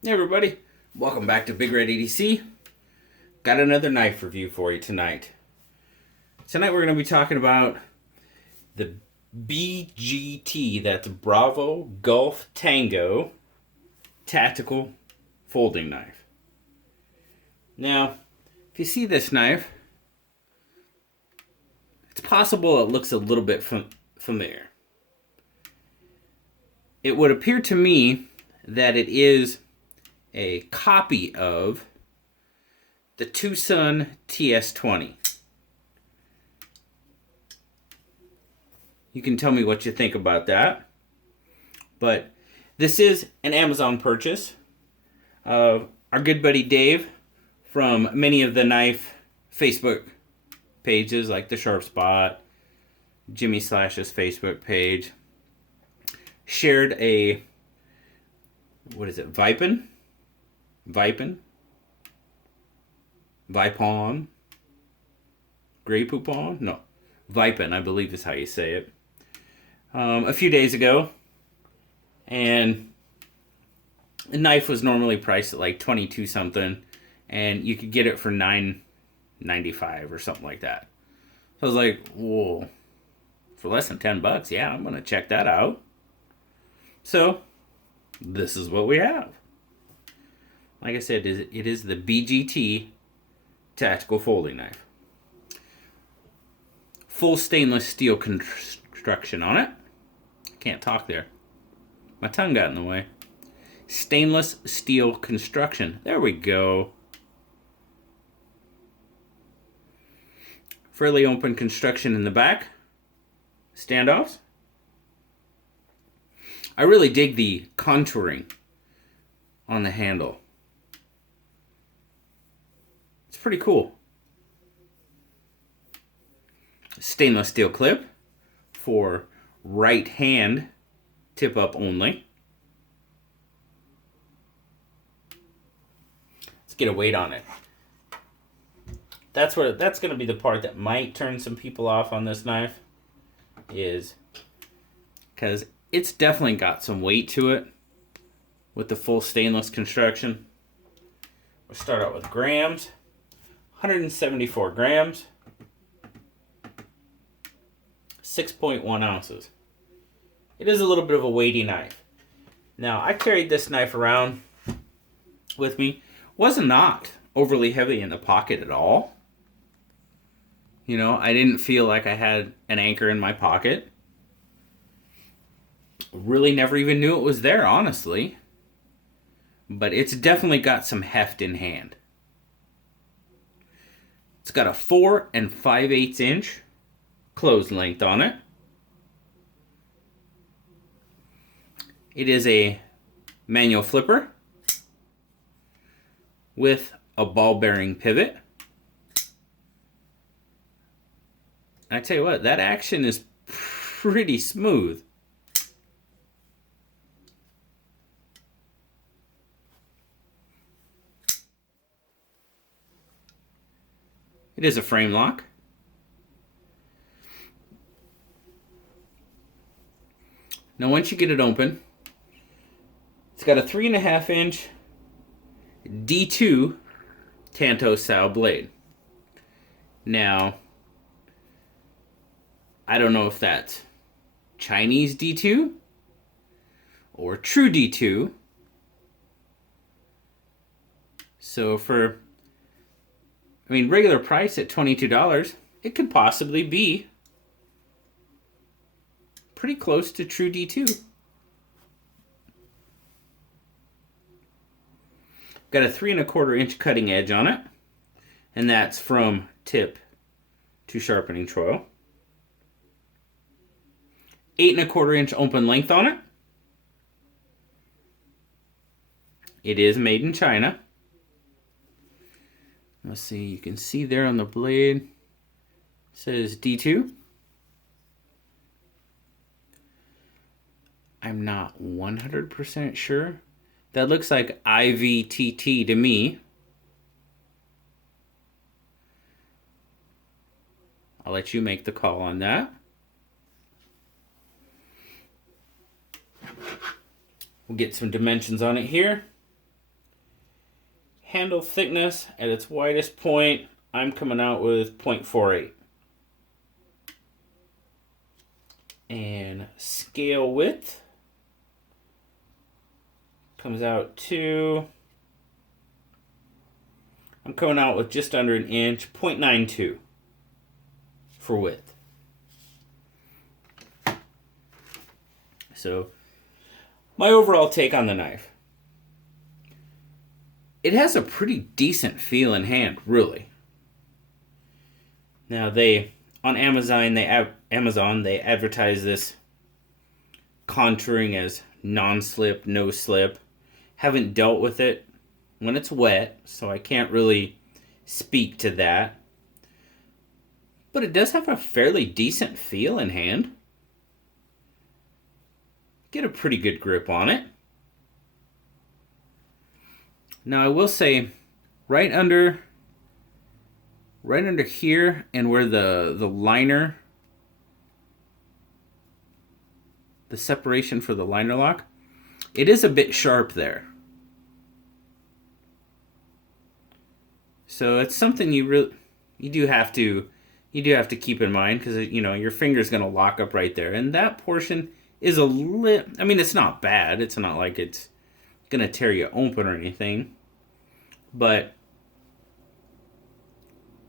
Hey everybody, welcome back to Big Red EDC. Got another knife review for you tonight. Tonight we're going to be talking about the BGT, that's Bravo Golf Tango Tactical Folding Knife. Now, if you see this knife, it's possible it looks a little bit familiar. It would appear to me that it is a copy of the Tucson TS20. You can tell me what you think about that. But this is an Amazon purchase. Our good buddy Dave from many of the knife Facebook pages like the Sharp Spot, Jimmy Slash's Facebook page, shared a, what is it, Vipon? Grey Poupon? No, Vipon, I believe is how you say it. A few days ago, and the knife was normally priced at like 22 something, and you could get it for $9.95 or something like that. So I was like, whoa, for less than $10, yeah, I'm gonna check that out. So this is what we have. Like I said, it is the BGT Tactical Folding Knife. Full stainless steel construction on it. Can't talk there. My tongue got in the way. Stainless steel construction. There we go. Fairly open construction in the back. Standoffs. I really dig the contouring on the handle. It's pretty cool. Stainless steel clip for right hand tip up only. Let's get a weight on it. That's going to be the part that might turn some people off on this knife, is because it's definitely got some weight to it with the full stainless construction. We'll start out with grams. 174 grams. 6.1 ounces. It is a little bit of a weighty knife. Now, I carried this knife around with me. Was not overly heavy in the pocket at all. You know, I didn't feel like I had an anchor in my pocket. Really never even knew it was there, honestly. But it's definitely got some heft in hand. It's got a 4 5/8 inch closed length on it. It is a manual flipper with a ball bearing pivot. I tell you what, that action is pretty smooth. It is a frame lock. Now once you get it open, it's got a 3.5 inch D2 Tanto style blade. Now, I don't know if that's Chinese D2 or true D2. So for, regular price at $22, it could possibly be pretty close to true D2. Got a 3.25 inch cutting edge on it, and that's from tip to sharpening choil. 8.25 inch open length on it. It is made in China. Let's see, you can see there on the blade, it says D2. I'm not 100% sure. That looks like IVTT to me. I'll let you make the call on that. We'll get some dimensions on it here. Handle thickness at its widest point, I'm coming out with 0.48. And scale width comes out to, I'm coming out with just under an inch, 0.92 for width. So my overall take on the knife. It has a pretty decent feel in hand, really. Now on Amazon they advertise this contouring as non-slip, no slip. Haven't dealt with it when it's wet, so I can't really speak to that. But it does have a fairly decent feel in hand. Get a pretty good grip on it. Now I will say, right under here and where the liner, the separation for the liner lock, it is a bit sharp there. So it's something you do have to keep in mind, because your finger's going to lock up right there, and that portion is a little, I mean, it's not bad. It's not like it's going to tear you open or anything, but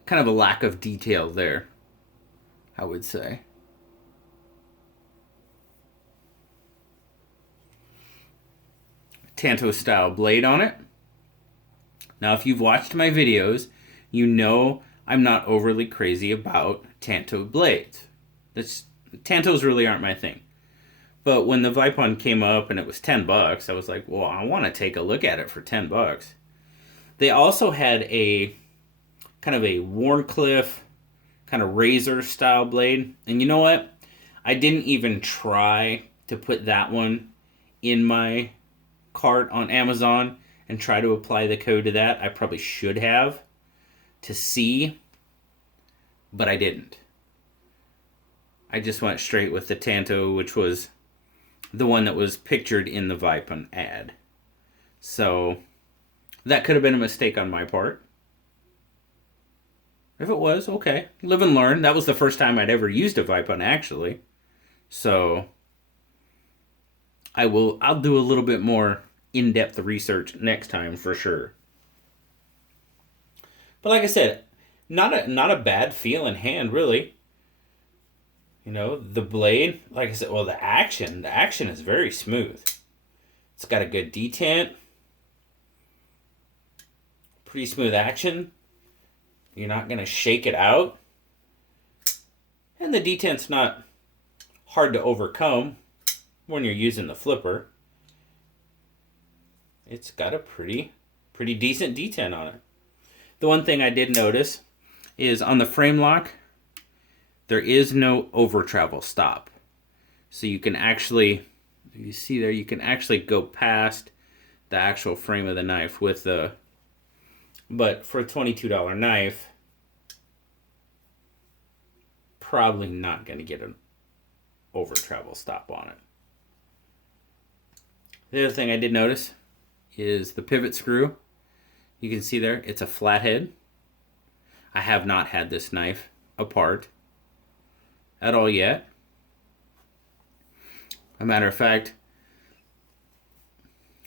kind of a lack of detail there, I would say. Tanto style blade on it. Now, if you've watched my videos, you know I'm not overly crazy about Tanto blades. Tantos really aren't my thing. But when the Vipon came up and it was $10, I was like, well, I want to take a look at it for $10. They also had a kind of a Warncliffe kind of razor style blade. And you know what? I didn't even try to put that one in my cart on Amazon and try to apply the code to that. I probably should have to see, but I didn't. I just went straight with the Tanto, which was the one that was pictured in the Vipon ad. So that could have been a mistake on my part. If it was, okay. Live and learn. That was the first time I'd ever used a Vipon, actually. So I'll do a little bit more in-depth research next time for sure. But like I said, not a bad feel in hand, really. The blade, like I said, well, the action is very smooth. It's got a good detent. Pretty smooth action. You're not going to shake it out. And the detent's not hard to overcome when you're using the flipper. It's got a pretty decent detent on it. The one thing I did notice is on the frame lock, there is no over travel stop. So you can actually, you see there, you can actually go past the actual frame of the knife with the, but for a $22 knife, probably not going to get an over travel stop on it. The other thing I did notice is the pivot screw. You can see there, it's a flathead. I have not had this knife apart at all yet. A matter of fact,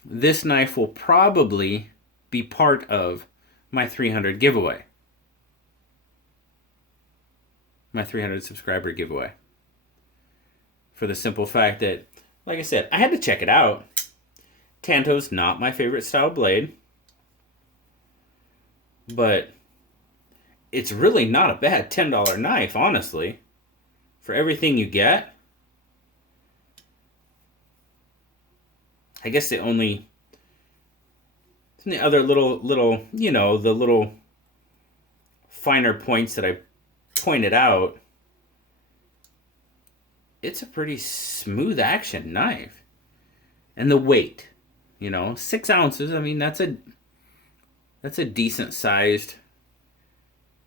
this knife will probably be part of my 300 giveaway. My 300 subscriber giveaway. For the simple fact that, like I said, I had to check it out. Tanto's not my favorite style blade, but it's really not a bad $10 knife, honestly. For everything you get. I guess the other little, the little finer points that I pointed out, it's a pretty smooth action knife. And the weight, 6 ounces, I mean, that's a decent sized,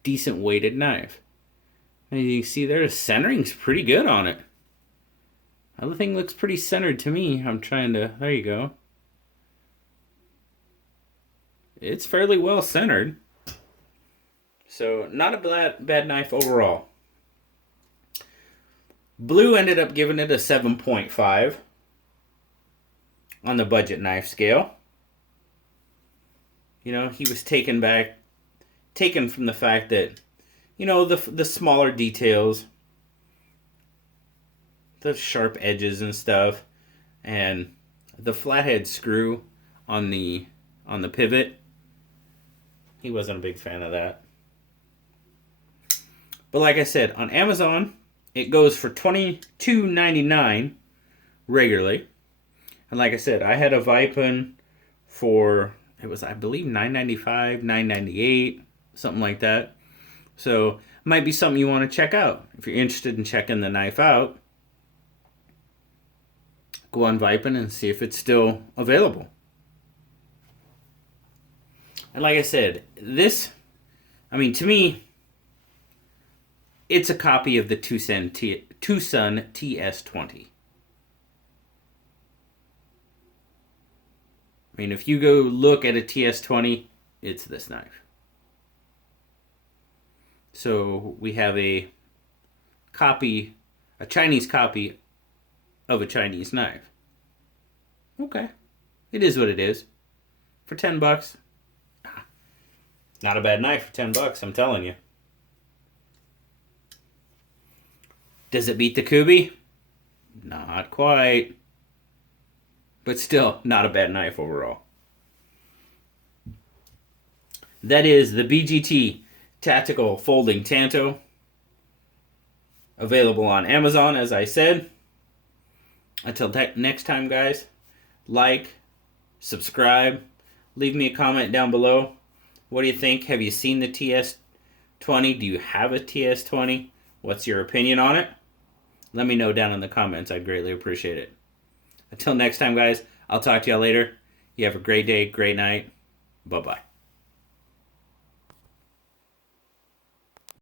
decent weighted knife. And you can see there, the centering's pretty good on it. Other thing looks pretty centered to me. I'm trying to, there you go. it's fairly well centered. So not a bad knife overall. Blue ended up giving it a 7.5 on the budget knife scale. You know, he was taken from the fact that, you know, the smaller details, the sharp edges and stuff, and the flathead screw on the pivot. He wasn't a big fan of that. But like I said, on Amazon, it goes for $22.99 regularly. And like I said, I had a Vipen for, it was, I believe, $9.95, $9.98, something like that. So it might be something you want to check out. If you're interested in checking the knife out, go on Vipen and see if it's still available. And like I said, this, I mean, to me, it's a copy of the Tucson TS20. I mean, if you go look at a TS20, it's this knife. So we have a Chinese copy of a Chinese knife. Okay. It is what it is. For $10. Not a bad knife for $10, I'm telling you. Does it beat the Kubi? Not quite. But still, not a bad knife overall. That is the BGT Tactical Folding Tanto. Available on Amazon, as I said. Until next time, guys, like, subscribe, leave me a comment down below. What do you think? Have you seen the TS20? Do you have a TS20? What's your opinion on it? Let me know down in the comments. I'd greatly appreciate it. Until next time, guys, I'll talk to y'all later. You have a great day, great night. Bye-bye.